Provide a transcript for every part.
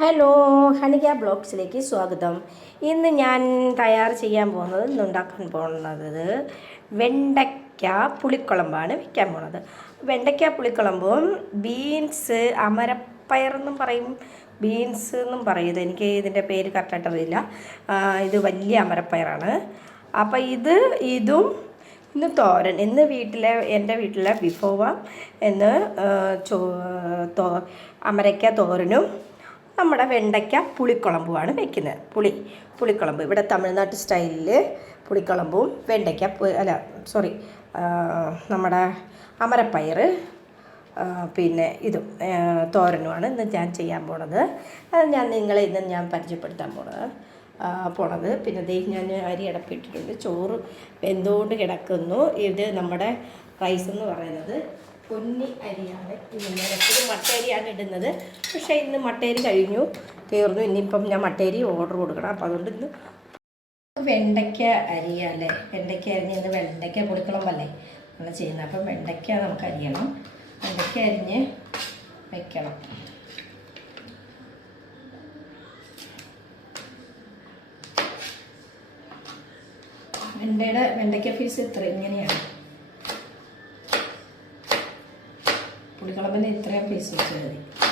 Hello ഹണിക ബ്ലോഗ്സിലേക്ക് സ്വാഗതം. ഇന്ന് ഞാൻ തയ്യാർ ചെയ്യാൻ പോകുന്നത് ഇന്നുണ്ടാക്കാൻ പോകുന്നത് വെണ്ടയ്ക്ക പുളിക്കുളമ്പാണ് വയ്ക്കാൻ പോകുന്നത്. വെണ്ടയ്ക്ക പുളിക്കുളമ്പും ബീൻസ് അമരപ്പയർ എന്നും പറയും. ബീൻസ് എന്നും പറയും. എനിക്ക് ഇതിന്റെ പേര് കറക്റ്റായിട്ട് അറിയില്ല. ഇത് വലിയ അമരപ്പയറാണ്. അപ്പോൾ ഇത് ഇതും ഇന്ന് തോരൻ. ഇന്ന് വീട്ടിലെ എന്റെ വീട്ടിലെ വിഭവം എന്ന് ചോ തോ അമരയ്ക്ക തോരനും നമ്മുടെ വെണ്ടയ്ക്ക പുളിക്കുളമ്പുമാണ് വെക്കുന്നത്. പുളി പുളിക്കുളമ്പ്. ഇവിടെ തമിഴ്നാട്ട് സ്റ്റൈലിൽ പുളിക്കുളമ്പും വെണ്ടയ്ക്ക അല്ല സോറി നമ്മുടെ അമരപ്പയർ പിന്നെ ഇതും തോരനുമാണ് ഇന്ന് ഞാൻ ചെയ്യാൻ പോണത്. അത് ഞാൻ നിങ്ങളെ ഇന്ന് ഞാൻ പരിചയപ്പെടുത്താൻ പോണത്. പോണത് പിന്നെ ദേ ഞാൻ അരി അടപ്പിട്ടിട്ടുണ്ട്. ചോറ് വെന്തുകൊണ്ട് കിടക്കുന്നു. ഇത് നമ്മുടെ റൈസ് എന്ന് പറയുന്നത് പൊന്നി അരിയാണ് ഇന്ന് എപ്പോഴും മട്ടേരിയാണ് ഇടുന്നത്. പക്ഷേ ഇന്ന് മട്ടേരി കഴിഞ്ഞു. തീർന്നു. ഇനിയിപ്പം ഞാൻ മട്ടേരി ഓർഡർ കൊടുക്കണം. അപ്പം അതുകൊണ്ട് ഇന്ന് വെണ്ടയ്ക്ക അരിയല്ലേ? വെണ്ടയ്ക്ക അരിഞ്ഞ് ഇന്ന് വെണ്ടയ്ക്ക പൊടിക്കുളമ്പല്ലേ? നമ്മൾ ചെയ്യുന്നത്. അപ്പം വെണ്ടയ്ക്ക നമുക്ക് അരിയണം. വെണ്ടയ്ക്ക അരിഞ്ഞ് വെക്കണം. വെണ്ടയുടെ വെണ്ടയ്ക്ക ഫീസ് ഇത്ര ഇങ്ങനെയാണ്. പുളിക്കുളമ്പിന് ഇത്രയും പീസ് വെച്ച് മതി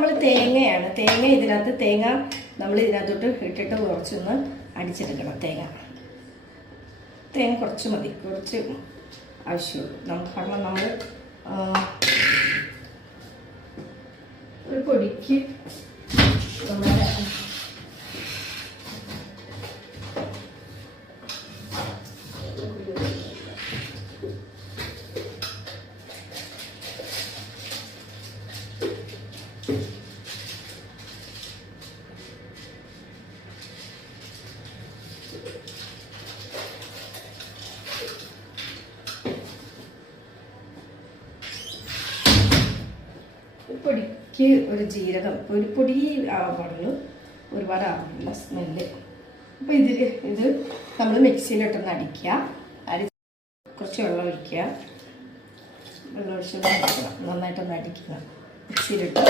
നമ്മൾ തേങ്ങയാണ്. തേങ്ങ ഇതിനകത്ത് തേങ്ങ നമ്മൾ ഇതിനകത്തോട്ട് ഇട്ടിട്ട് കുറച്ചൊന്ന് അടിച്ചെടുക്കണം തേങ്ങ. തേങ്ങ കുറച്ച് മതി. കുറച്ച് ആവശ്യമുള്ളൂ. നമുക്ക് കാരണം നമ്മൾ ഒരു പൊടിക്ക് നമ്മുടെ ഒരു പൊടിക്ക് ഒരു ജീരകം ഒരു പൊടി ആവാൻ പാടുള്ളൂ ഒരുപാട് ആവുന്നില്ല സ്മെല്ല്. അപ്പോൾ ഇതിൽ ഇത് നമ്മൾ മിക്സിയിലിട്ടൊന്ന് അടിക്കുക. അരി കുറച്ച് വെള്ളം ഒഴിക്കുക. വെള്ളം ഒഴിച്ച് നന്നായിട്ടൊന്ന് അടിക്കുക. മിക്സിയിലിട്ട്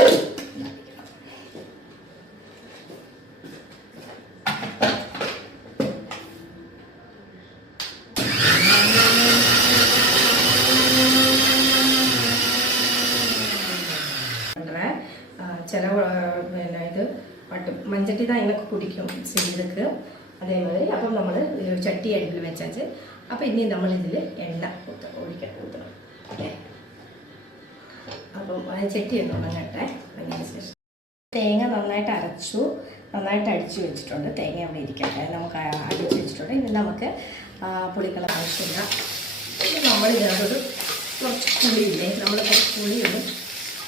ചില പിന്നെ ഇത് വട്ടും മഞ്ചട്ടി തന്നെ അതിനൊക്കെ കുടിക്കും ചെയ്തൊക്കെ അതേമാതിരി അപ്പം നമ്മൾ ചട്ടി അടുപ്പിൽ വെച്ചാച്ച്. അപ്പം ഇനി നമ്മൾ ഇതിൽ എണ്ണ കൂത്ത ഒഴിക്കാൻ കൂത്തണം ഓക്കെ? അപ്പം ചട്ടി ഒന്ന് ഉണങ്ങട്ടെ. അതിന് ശേഷം തേങ്ങ നന്നായിട്ട് അരച്ചു നന്നായിട്ട് അടിച്ചു വെച്ചിട്ടുണ്ട്. തേങ്ങ അവിടെ ഇരിക്കട്ടെ. നമുക്ക് അടിച്ചു വെച്ചിട്ടുണ്ട്. ഇനി നമുക്ക് പുളിക്കള ആവശ്യമില്ല നമ്മൾ ഇതിനകത്തൊരു കുറച്ച് പുളിയില്ലേ? നമ്മൾ കുറച്ച് പുളിയൊന്നും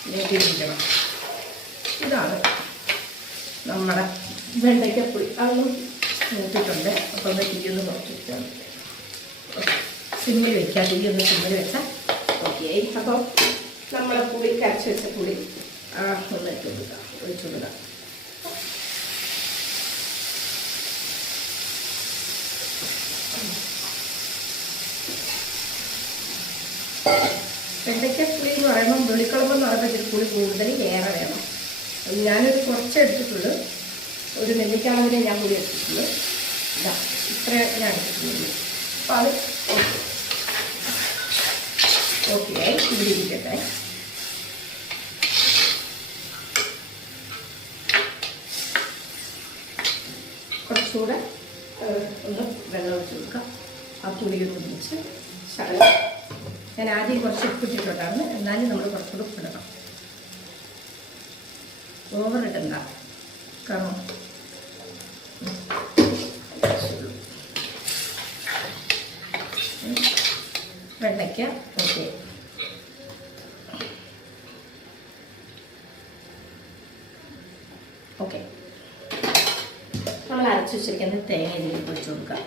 പുളിയൊന്ന് ഇരിക്കണം ഇതാണ്. നമ്മുടെ വെണ്ടയ്ക്കപ്പുളി അതും നോക്കിയിട്ടുണ്ട് അപ്പോൾ ഒന്ന് തീയൊന്ന് നോക്കിയിട്ടാണ് സിമ്മിൽ വെക്കാം. തീയൊന്ന് സിമ്മിൽ വെച്ചാൽ ഓക്കെ. അപ്പോൾ നമ്മളെ പുളി കരച്ച് വെച്ച പുളി ഒന്ന് ഇട്ട് കൊടുക്കാം. ഒഴിച്ചു കൊടുക്കാം. വെണ്ടയ്ക്ക പുളി എന്ന് പറയുമ്പോൾ വെളിക്കുളമ്പ് എന്ന് പറയുമ്പോൾ പുളി കൂടുതൽ ഏറെ വേണം. ഞാനൊരു കുറച്ച് എടുത്തിട്ടുള്ളൂ. ഒരു നെല്ലിക്കാളവിനെ ഞാൻ കൂടി എടുത്തിട്ടുള്ളൂ. ഇതാ ഇത്ര ഞാൻ എടുത്തിട്ടുള്ളൂ. അപ്പോൾ അത് ഓക്കെ ആയി ഇവിടെ ഇരിക്കട്ടെ. കുറച്ചുകൂടെ ഒന്ന് വെള്ളം ഒഴിച്ച് കൊടുക്കാം. ആ പുളിയൊന്ന് ഒന്നിച്ച് ശകലം. ഞാൻ ആദ്യം കുറച്ച് ഉപ്പിട്ടിട്ടുണ്ടായിരുന്നു. എന്നാലും നമ്മൾ കുറച്ചുകൂടെ ഉപ്പിടണം. ഓവർ ഇടണ്ട കാരണം വെണ്ടയ്ക്ക ഓക്കെ. ഓക്കെ. നമ്മൾ അരച്ചു വെച്ചിരിക്കുന്ന തേങ്ങ ഇതിലേക്ക് പൊടിച്ചു കൊടുക്കാം.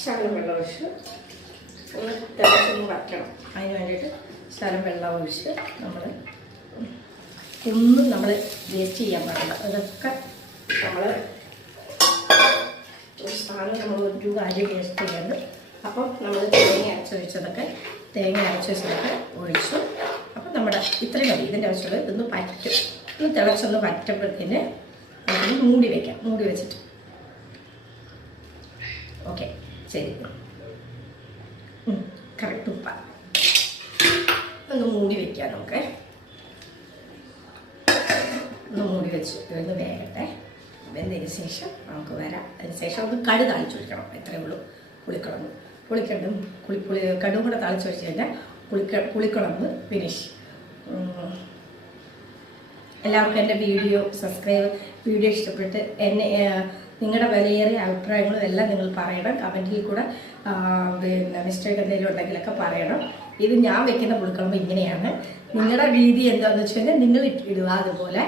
ശകലം വെള്ളം ഒഴിച്ച് വറ്റണം അതിന് വേണ്ടിയിട്ട് ശകലം വെള്ളം ഒഴിച്ച് നമ്മൾ ഒന്നും നമ്മൾ വേസ്റ്റ് ചെയ്യാൻ പാടില്ല. അതൊക്കെ നമ്മൾ ഒരു സാധനം നമ്മൾ ഒരു കാര്യം വേസ്റ്റ് ചെയ്യരുത് അപ്പം നമ്മൾ തേങ്ങ അരച്ച് വെച്ചതൊക്കെ തേങ്ങ അരച്ച് വെച്ചതൊക്കെ ഒഴിച്ചു അപ്പം നമ്മുടെ ഇത്രയും മതി. ഇതിന്റെ ആവശ്യമുള്ളത് ഇതൊന്ന് പറ്റും ഒന്ന് തിളച്ചൊന്ന് പറ്റുമ്പോഴത്തേന് നമുക്കൊന്ന് മൂടി വയ്ക്കാം മൂടി വെച്ചിട്ട്. ഓക്കെ. ശരി. കറക്റ്റ് ഉപ്പ ഒന്ന് മൂടി വെക്കാം നമുക്ക്. ഒന്ന് മൂടി വെച്ച് ഇതൊന്ന് വേകട്ടെ. വെന്തതിന് ശേഷം നമുക്ക് വരാം. അതിന് ശേഷം ഒന്ന് കടു താളിച്ച് ഒഴിക്കണം. എത്രയേ ഉള്ളൂ. പുളിക്കുളമ്പ് പുളിക്കണ്ടും പുളി പുളി കടും കൂടെ താളിച്ച് വെച്ച് കഴിഞ്ഞാൽ പുളിക്ക പുളിക്കുളമ്പ് ഫിനിഷ് എല്ലാവർക്കും എന്റെ വീഡിയോ സബ്സ്ക്രൈബ് വീഡിയോ ഇഷ്ടപ്പെട്ട് എന്നെ നിങ്ങളുടെ വിലയേറിയ അഭിപ്രായങ്ങളും എല്ലാം നിങ്ങൾ പറയണം. കമന്റിൽ കൂടെ പിന്നെ മിസ്റ്റേക്ക് എന്തെങ്കിലും ഉണ്ടെങ്കിലൊക്കെ പറയണം. ഇത് ഞാൻ വെക്കുന്ന പുളിക്കുളമ്പ് ഇങ്ങനെയാണ്. നിങ്ങളുടെ രീതി എന്താണെന്ന് വെച്ച് കഴിഞ്ഞാൽ നിങ്ങൾ ഇടുക അതുപോലെ.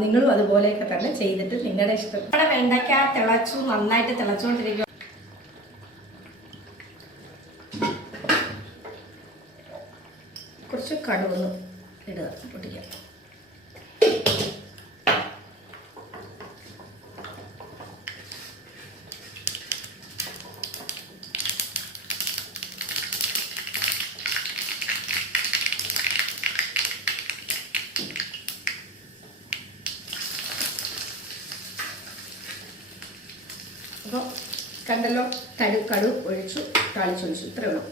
നിങ്ങളും അതുപോലെയൊക്കെ തന്നെ ചെയ്തിട്ട് നിങ്ങളുടെ ഇഷ്ടം. നമ്മുടെ വെണ്ടയ്ക്ക തിളച്ചു നന്നായിട്ട് തിളച്ചുകൊണ്ടിരിക്കും കുറച്ച് കടുവന്ന് ഇടുക പൊട്ടിക്കാം. അപ്പോൾ കണ്ടല്ലോ കടു കടു ഒഴിച്ചു താളിച്ചൊഴിച്ചു ഇത്രേ ഉള്ളൂ.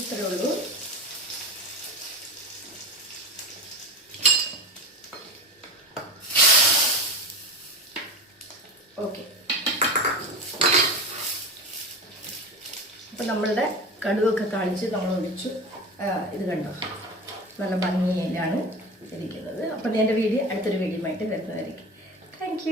ഇത്രേ ഉള്ളൂ. ഓക്കെ. അപ്പം നമ്മളുടെ കടുവൊക്കെ തളിച്ച് നമ്മൾ ഒഴിച്ചു ഇത് കണ്ടോ? നല്ല ഭംഗിയിലാണ് ഇരിക്കുന്നത്. അപ്പം എന്റെ വീഡിയോ അടുത്തൊരു വീഡിയോ ആയിട്ട് വരുന്നതായിരിക്കും താങ്ക്